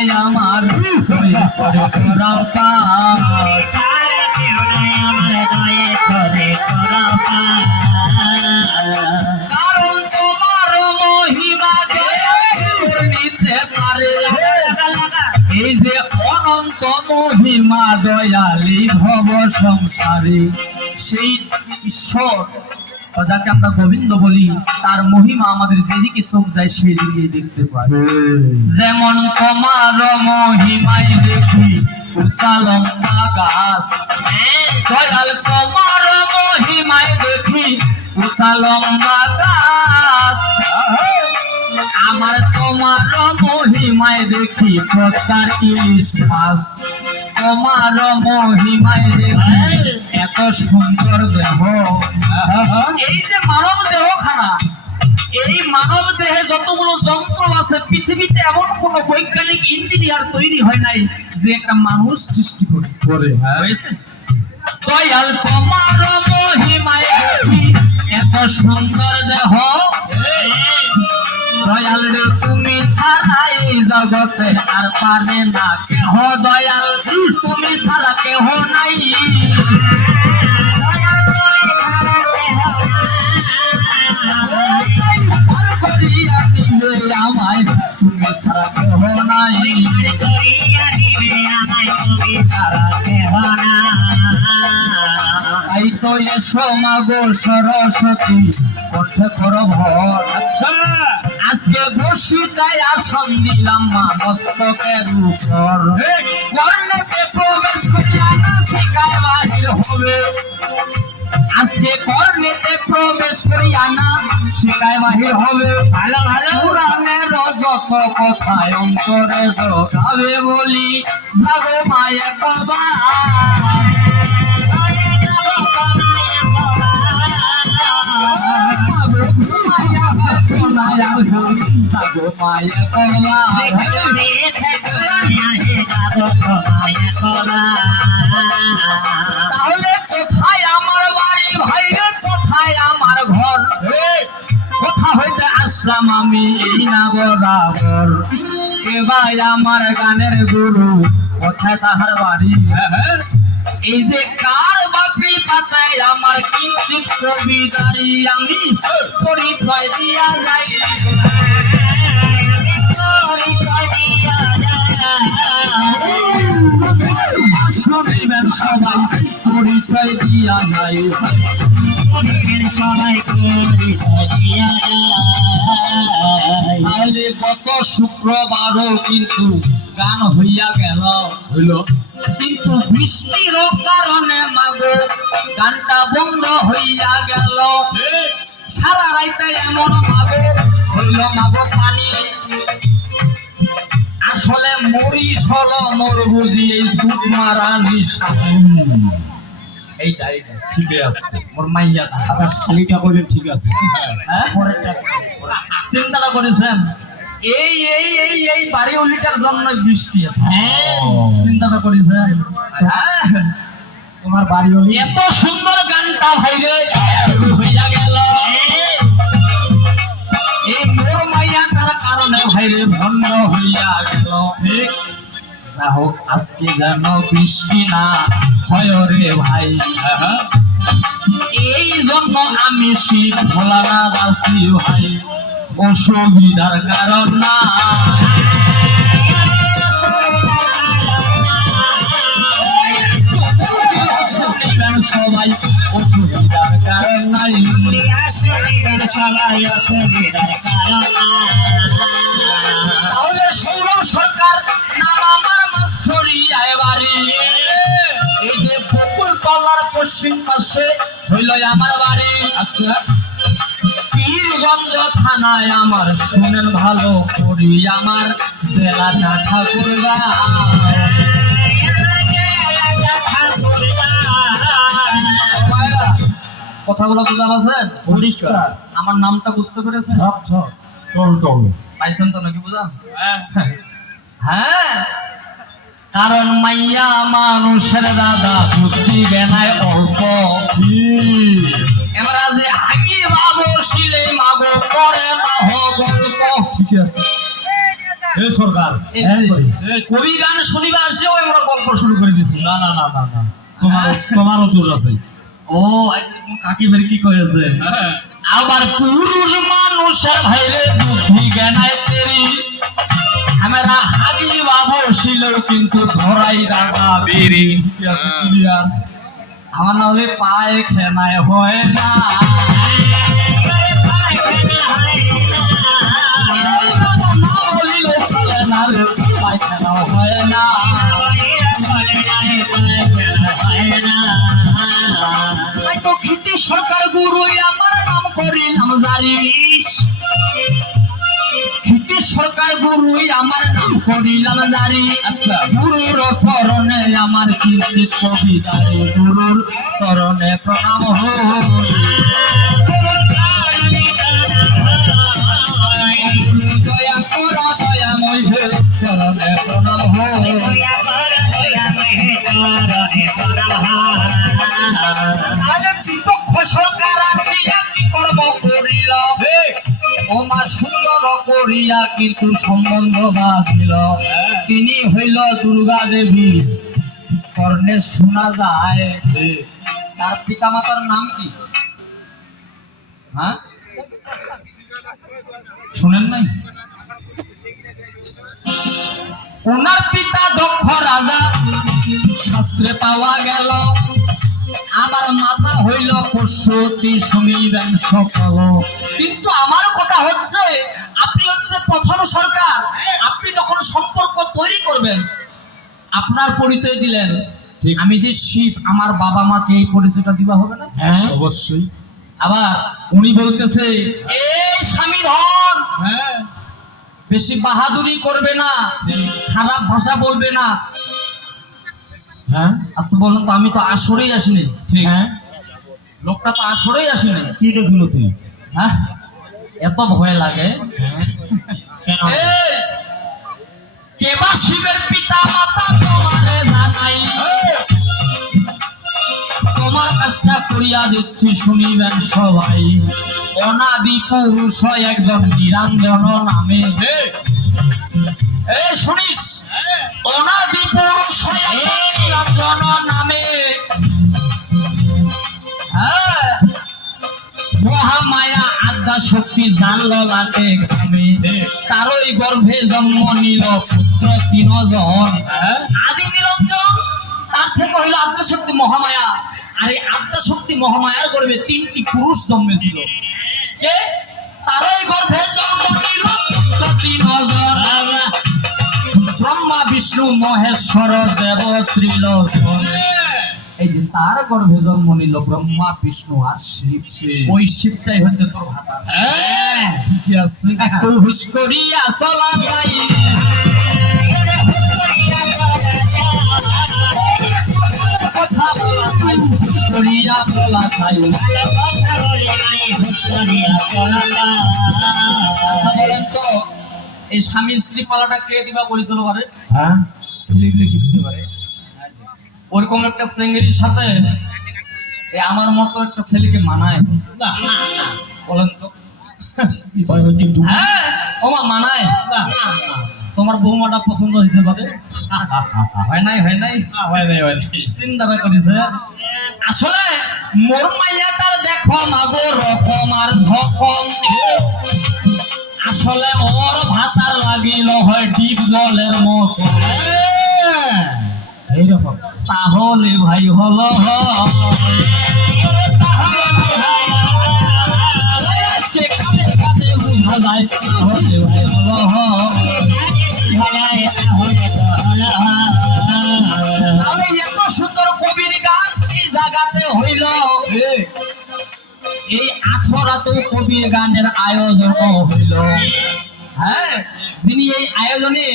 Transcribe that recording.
নাই আমার দয়া করে করাও পার ছাড়া কেউ নাই আমার দয়া করে করাও পার কারণ তোমার মহিমা নিতে পারে এই যে অনন্ত মহিমা দয়ালি ভব সংসারে সেই ঈশ্বর যাকে আমরা গোবিন্দ বলি তার মহিমা আমাদের যেদিকে চোখ যায় সেই দিকে দেখতে পাই যেমন তোমার মহিমায় দেখি উঁচা লম্বা গাছ দয়াল তোমার মহিমায় দেখি উঁচা লম্বা গাছ আমার তোমার মহিমায় দেখি প্রতার ইলিশ মাছ তোমার মহিমায় দেখি এত সুন্দর দেহ এই যে মানব দেহ খানা এই মানব দেহে যতগুলো যন্ত্র আছে পৃথিবীতে এমন কোন বৈজ্ঞানিক ইঞ্জিনিয়ার তৈরি হয় নাই যে একটা মানুষ সৃষ্টি করে হয়েছে দয়াল তোমার মহিমায় দেখি এত সুন্দর দেহ দয়াল রে তুমি ছাড়া এই জগতে আর পারে না কেহ দয়াল তুমি ছাড়া কেহ নাই আমায় তুমি ছাড়া কেহ নাই তাই তো এসো মাগো সরস্বতী কণ্ঠে কর ভর আচ্ছা আজকে বসি তাই আসন দিলাম মা মস্তকের উপর কর্ণেতে প্রবেশ করিয়া না শিখায় বাহির হবে আজকে কর্ণেতে প্রবেশ করিয়া না শিখায় বাহির হবে ভালো ভালো পুরাণের যত কথায় অন্তরে জোগাবে বলি ভাগো মায়ে বাবা তাহলে কোথায় আমার বাড়ি ভাই রে কোথায় আমার ঘর কোথা হইতে আসলাম আমি এই না বরাবর কে ভাই আমার গানের গুরু কোথায় তাহার বাড়ি এই যে কার বাপি পাতায় আমার কিঞ্চিত কবিতারি আমি পরিচয় দিয়া যাই শুনিবেন সবাই পরিচয় দিয়া যাই সবাই পরিচয় দিয়া তাহলে গত শুক্রবারও কিন্তু গান হইয়া গেল হইল কিন্তু বৃষ্টির কারণে মাগো গানটা বন্ধ হইয়া গেল সারা রাইতে এমন ভাবে হইল মাগো পানি আসলে মরিস হলো মোর বুঝি এই সুদ মারা নিশা এইটাই ঠিকই আছে মোর মাইয়া আচ্ছা শালিকা বলেন ঠিক আছে হ্যাঁ পরেরটা চিন্তাটা করেছেন এই এই এই এই বাড়ি উলিটার জন্য বৃষ্টি চিন্তাটা করেছেন হ্যাঁ তোমার বাড়ি হলি এত সুন্দর গানটা ভাইরে হইয়া গেল এই মোর মাইয়াটার কারণে ভাইরে ভণ্ড হইয়া গেল ঠিক যা হোক আজকে যেন বৃষ্টি না হয় রে ভাই এই জন্য আমি শিব ভোলা না বাসি ভাই অসুবিধার কারণ না সবাই অসুবিধার কারণ নাই সবাই অসুবিধার কারণ তাহলে সৌরভ সরকার নাম আমার মাছরিয়ায় বাড়ি এই যে বকুল তলার পশ্চিম পাশে হইল আমার বাড়ি আচ্ছা পীরগঞ্জ থানায় আমার শুনেন ভালো করি আমার জেলাটা ঠাকুরগা কথাগুলো বুঝা পাচ্ছেন পরিষ্কার আমার নামটা বুঝতে পেরেছেন ঝক ঝক চল চল পাইছেন তো নাকি বুঝা হ্যাঁ কারণ মাইয়া মানুষের দাদা বুদ্ধি বেনায় অল্প এবার যে আগে বাবু শিলে মাগো পরে না গল্প ঠিক আছে এ সরকার এই হ্যাঁ যে, করি। কবি গান শুনিবা আসেও আমরা গল্প শুরু করে দিছি। না না না না না তোমারও দোষ আছে। ও কাকিবের কি কয়েছে আবার পুরুষ মানুষের ভাইরে বুদ্ধি জ্ঞানায় তেরি আমরা হাগি বাবু ছিল কিন্তু ধরাই রাখা বেরি ক্লিয়ার আমার না হলে পায়ে খেনায় হয় না না বলিলে চলে না রে, পায়খানা হয় না তাই তো খ্যাতি সরকার গুরুই আমার নাম করিলাম জারি খ্যাতি সরকার গুরুই আমার নাম করিলাম জারি আচ্ছা গুরুর চরণে আমার কিঞ্চিত কবিতারি গুরুর চরণে প্রণাম হোক দয়া করা দয়াময় হে চরণে প্রণাম হোক আরে বিপক্ষ সরকার আসিয়া কি কর্ম করিল ও মা সুন্দর করিয়া কিন্তু সম্বন্ধ বাঁধিল তিনি হইল দুর্গা দেবী কর্ণে শোনা যায় তার পিতা মাতার নাম কি হ্যাঁ শুনেন নাই ওনার পিতা দক্ষ রাজা শাস্ত্রে পাওয়া গেল আবার মাতা হইল পশুতি শুনিবেন সকল কিন্তু আমার কথা হচ্ছে আপনি হচ্ছে প্রথম সরকার আপনি যখন সম্পর্ক তৈরি করবেন আপনার পরিচয় দিলেন ঠিক। আমি যে শিব আমার বাবা মাকে এই পরিচয়টা দিবা হবে না হ্যাঁ অবশ্যই। আবার উনি বলতেছে এই স্বামী ধন হ্যাঁ বেশি বাহাদুরি করবে না খারাপ ভাষা বলবে না হ্যাঁ আচ্ছা বলুন তো আমি তো আসরেই আসিনি ঠিক। হ্যাঁ লোকটা তো আসরেই আসেনি কি দেখলো তুই? হ্যাঁ এত ভয় লাগে হ্যাঁ কেন? এই, কেবা শিবের পিতা মাতা তোমারে জানাই তোমার কাজটা করিয়া দিচ্ছি শুনিবেন সবাই অনাদি পুরুষ একজন নিরঞ্জন নামে এই শুনিস অনাদি পুরুষ একজন নিরঞ্জন নামে হ্যাঁ মহামায়া আদ্যা শক্তি জানল লাটে গ্রামে তারই গর্ভে জন্ম নিল পুত্র তিনজন আদি নিরঞ্জন তার থেকে হইল আদ্যা শক্তি মহামায়া আর এই আদ্যা শক্তি মহামায়ার গর্ভে তিনটি পুরুষ জন্মেছিল কে তারই গর্ভে জন্ম নিল পুত্র তিনজন ব্রহ্মা বিষ্ণু মহেশ্বর দেব ত্রিলোচন এই যে তার গর্ভে জন্ম নিল ব্রহ্মা বিষ্ণু আর শিব ওই শিবটাই হচ্ছে তোর ভাতা হ্যাঁ ঠিকই আছে। হুশ করিয়া চলা যাই কথা বলা যাই হুশ করিয়া চলা যাই বলেন তো এই স্বামী স্ত্রী পালাটা কে দিবা করেছিল পারে হ্যাঁ স্লিপ লিখে দিতে পারে। ওরকম একটা চেঙ্গির সাথে আমার মতো একটা ছেলেকে মানায় না বলেন তো ভয় হচ্ছে দু হ্যাঁ ওমা মানায় না তোমার বৌমাটা পছন্দ হয়েছে বাদে হয় নাই হয় নাই চিন্তা করেছে আসলে মোর মাইয়াটার দেখো মাগো রকম আর ধকম আসলে ওর ভাতার লাগিল হয় ডিপ জলের মতো এইরকম তাহলে ভাই হলো আজকে কাঁধে কাঁধে বুঝা যায় তাহলে ভাই হলো তাহলে এত সুন্দর কবির গান এই জায়গাতে হইল এই আখরাতে কবির গানের আয়োজন হইল হ্যাঁ যিনি এই আয়োজনে